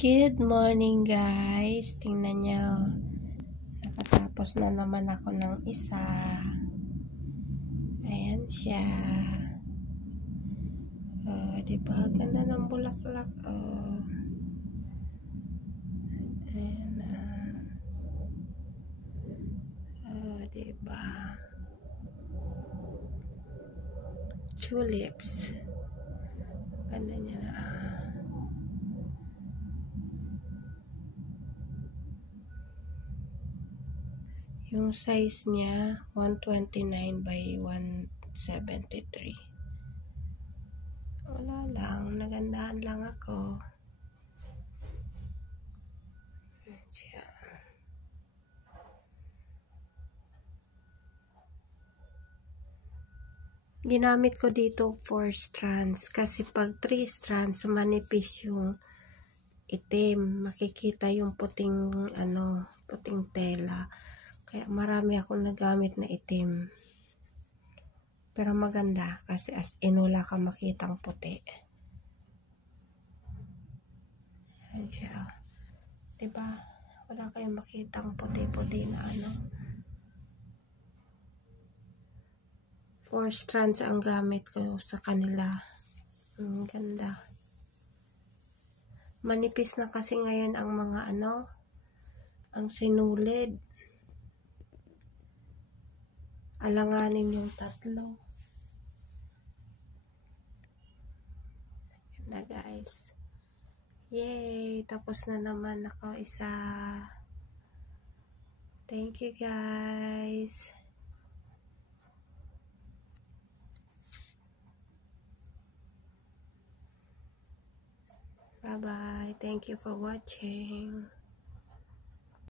Good morning guys, tingnan nyo, nakatapos na naman ako ng isa. Ayan siya. Diba ganda ng bulaklak. Ayan na. Diba tulips, ganda niya na. Yung size niya 129 by 173. Wala lang, nagandahan lang ako. Ayan siya. Ginamit ko dito 4 strands kasi pag 3 strands manipis yung itim, makikita yung puting puting tela. Kaya marami akong nagamit na itim. Pero maganda kasi as in wala kang makitang puti. Ayan siya. Diba? Wala kayong makitang puti-puti na 4 strands ang gamit ko sa kanila. Ang ganda. Manipis na kasi ngayon ang mga ang sinulid. Alanganin yung tatlo. Yan na guys. Yay! Tapos na naman ako isa. Thank you guys. Bye bye. Thank you for watching.